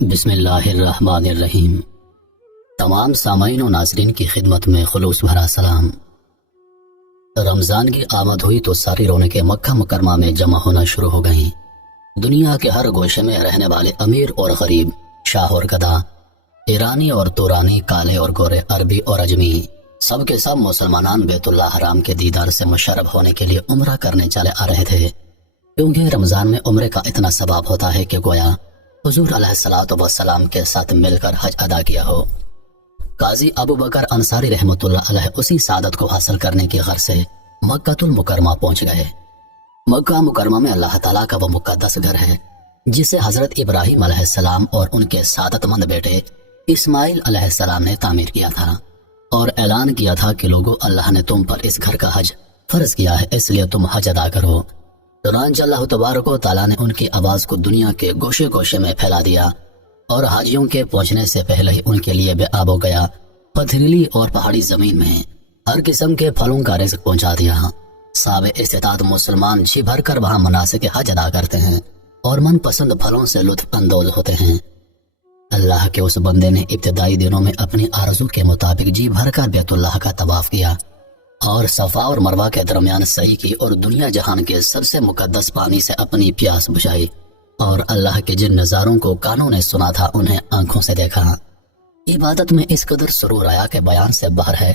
بسم اللہ الرحمن الرحیم۔ تمام سامعین و ناظرین کی خدمت میں خلوص بھرا سلام۔ رمضان کی آمد ہوئی تو ساری رونقیں مکہ مکرمہ میں جمع ہونا شروع ہو گئیں۔ دنیا کے ہر گوشے میں رہنے والے امیر اور غریب، شاہ اور گدھا، ایرانی اور تورانی، کالے اور گورے، عربی اور اجمی، سب کے سب مسلمانان بیت اللہ حرام کے دیدار سے مشرف ہونے کے لیے عمرہ کرنے چلے آ رہے تھے، کیونکہ رمضان میں عمرے کا اتنا ثواب ہوتا ہے کہ گویا حضور علیہ الصلوۃ والسلام کے ساتھ مل کر حج ادا کیا ہو۔ قاضی ابو بکر انصاری رحمۃ اللہ علیہ اسی سعادت کو حاصل کرنے کی غرض سے مکہ المکرمہ پہنچ گئے۔ مکہ مکرمہ میں اللہ تعالیٰ کا وہ مقدس گھر ہے جسے حضرت ابراہیم علیہ السلام اور ان کے سعادت مند بیٹے اسماعیل علیہ السلام نے تعمیر کیا تھا، اور اعلان کیا تھا کہ لوگو، اللہ نے تم پر اس گھر کا حج فرض کیا ہے، اس لیے تم حج ادا کرو۔ چنانچہ اللہ تبارک و تعالیٰ نے ان کی آواز کو دنیا کے گوشے گوشے میں پھیلا دیا، اور حاجیوں کے پہنچنے سے پہلے ہی ان کے لیے بے آب و گیا پتھریلی اور پہاڑی زمین میں ہر قسم کے پھلوں کا رزق پہنچا دیا۔ صاحب استطاعت مسلمان جی بھر کر وہاں مناسک حج ادا کرتے ہیں اور من پسند پھلوں سے لطف اندوز ہوتے ہیں۔ اللہ کے اس بندے نے ابتدائی دنوں میں اپنی آرزو کے مطابق جی بھر کر بیت اللہ کا طواف کیا اور صفا اور مروہ کے درمیان سعی کی، اور دنیا جہان کے سب سے مقدس پانی سے اپنی پیاس بجھائی، اور اللہ کے جن نظاروں کو کانوں نے سنا تھا انہیں آنکھوں سے دیکھا۔ عبادت میں اس قدر سرور آیا کہ بیان سے باہر ہے۔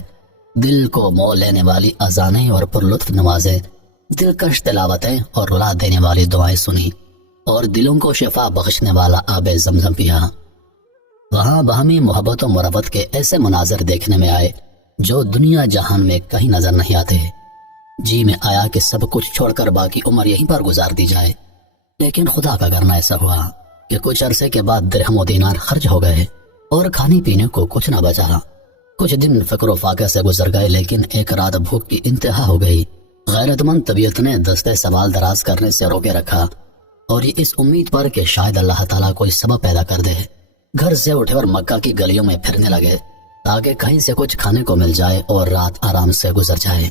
دل کو مو لینے والی اذانیں اور پرلطف نمازیں، دلکش تلاوتیں اور رلا دینے والی دعائیں سنی، اور دلوں کو شفا بخشنے والا آب زمزم پیا۔ وہاں باہمی محبت و مروت کے ایسے مناظر دیکھنے میں آئے جو دنیا جہان میں کہیں نظر نہیں آتے۔ جی میں آیا کہ سب کچھ چھوڑ کر باقی عمر یہیں پر گزار دی جائے، لیکن خدا کا کرنا ایسا ہوا کہ کچھ عرصے کے بعد درہم و دینار خرچ ہو گئے اور کھانے پینے کو کچھ نہ بچا۔ کچھ دن فکر و فاقے سے گزر گئے، لیکن ایک رات بھوک کی انتہا ہو گئی۔ غیرت مند طبیعت نے دستے سوال دراز کرنے سے روکے رکھا، اور یہ اس امید پر کہ شاید اللہ تعالیٰ کوئی سبب پیدا کر دے، گھر سے اٹھے اور مکہ کی گلیوں میں پھرنے لگے تاکہ کہیں سے کچھ کھانے کو مل جائے اور رات آرام سے گزر جائے۔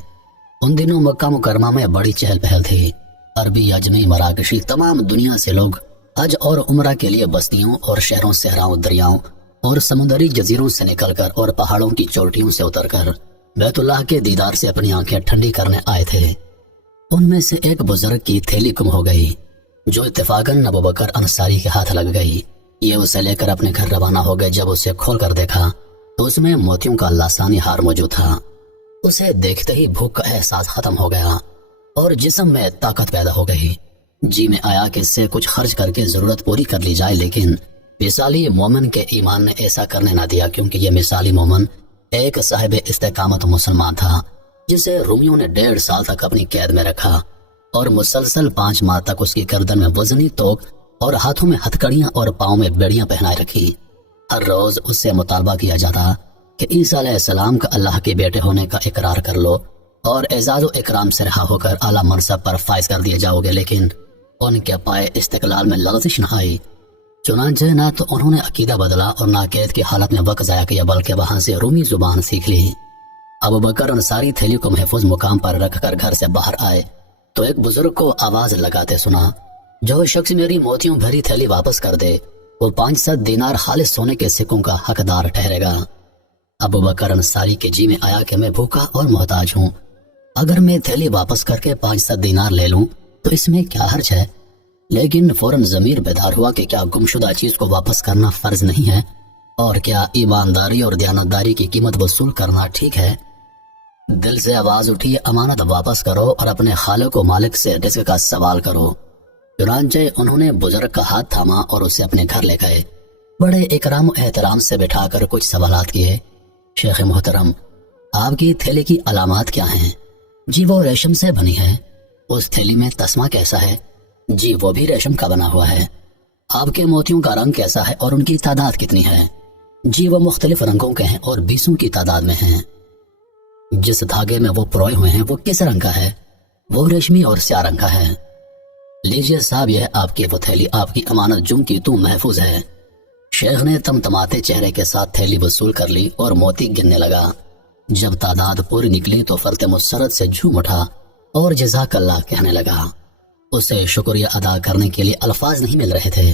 ان دنوں مکہ مکرمہ میں بڑی چہل پہل تھی۔ عربی، اجمی، مراکشی، تمام دنیا سے لوگ حج اور عمرہ کے لیے بستیوں اور شہروں، صحراؤں، دریاؤں اور سمندری جزیروں سے نکل کر اور پہاڑوں کی چوٹیوں سے اتر کر بیت اللہ کے دیدار سے اپنی آنکھیں ٹھنڈی کرنے آئے تھے۔ ان میں سے ایک بزرگ کی تھیلی گم ہو گئی جو اتفاقاً ابو بکر انصاری کے ہاتھ لگ گئی۔ یہ اسے لے کر اپنے گھر روانہ ہو گئے۔ جب اسے کھول کر دیکھا تو اس میں موتیوں کا لاسانی ہار موجود تھا۔ اسے دیکھتے ہی بھوک کا احساس ختم ہو گیا اور جسم میں طاقت پیدا ہو گئی۔ جی میں آیا کہ اس سے کچھ خرچ کر کے ضرورت پوری کر لی جائے، لیکن مثالی مومن کے ایمان نے ایسا کرنے نہ دیا، کیونکہ یہ مثالی مومن ایک صاحب استقامت مسلمان تھا جسے رومیوں نے 1.5 سال تک اپنی قید میں رکھا، اور مسلسل 5 ماہ تک اس کی گردن میں وزنی توق اور ہاتھوں میں ہتھکڑیاں اور پاؤں میں بیڑیاں پہنائے رکھی۔ ہر روز اس سے مطالبہ کیا جاتا کہ عیسیٰ علیہ السلام کا اللہ کے بیٹے ہونے کا اقرار کر لو اور اعزاز و اکرام سے رہا ہو کر اعلیٰ منصب پر فائز کر دیے جاؤ گے، لیکن ان کے پائے استقلال میں لغزش نہ آئی۔ چنانچہ نہ تو انہوں نے عقیدہ بدلا اور نہ قید کی حالت میں وقت ضائع کیا، بلکہ وہاں سے رومی زبان سیکھ لی۔ ابو بکر انصاری تھیلی کو محفوظ مقام پر رکھ کر گھر سے باہر آئے تو ایک بزرگ کو آواز لگاتے سنا، جو شخص میری موتیوں بھری تھیلی واپس کر دے وہ 500 دینار خالص سونے کے سکوں کا حقدار ٹھہرے گا۔ ابو بکر انصاری کے جی میں آیا کہ میں بھوکا اور محتاج ہوں، اگر میں تھیلی واپس کر کے 500 دینار لے لوں تو اس میں کیا حرج ہے؟ لیکن فوراً ضمیر بیدار ہوا کہ کیا گمشدہ چیز کو واپس کرنا فرض نہیں ہے، اور کیا ایمانداری اور دیانتداری کی قیمت وصول کرنا ٹھیک ہے؟ دل سے آواز اٹھی، امانت واپس کرو اور اپنے خالق و مالک سے رزق کا سوال کرو۔ چنانچہ انہوں نے بزرگ کا ہاتھ تھاما اور اسے اپنے گھر لے گئے۔ بڑے اکرام و احترام سے بٹھا کر کچھ سوالات کیے۔ شیخ محترم، آپ کی تھیلی کی علامات کیا ہیں؟ جی وہ ریشم سے بنی ہے۔ اس تھیلی میں تسمہ کیسا ہے؟ جی وہ بھی ریشم کا بنا ہوا ہے۔ آپ کے موتیوں کا رنگ کیسا ہے اور ان کی تعداد کتنی ہے؟ جی وہ مختلف رنگوں کے ہیں اور 20 کی تعداد میں ہیں۔ جس دھاگے میں وہ پروئے ہوئے ہیں وہ کس رنگ کا ہے؟ وہ ریشمی اور سیاہ رنگ کا ہے۔ لیجئے صاحب، یہ آپ کی وہ تھیلی، آپ کی امانت جوں کی تو محفوظ ہے۔ شیخ نے تمتماتے چہرے کے ساتھ تھیلی وصول کر لی اور موتی گننے لگا۔ جب تعداد پوری نکلی تو فرت مسرت سے جھوم اٹھا اور جزاک اللہ کہنے لگا۔ اسے شکریہ ادا کرنے کے لیے الفاظ نہیں مل رہے تھے۔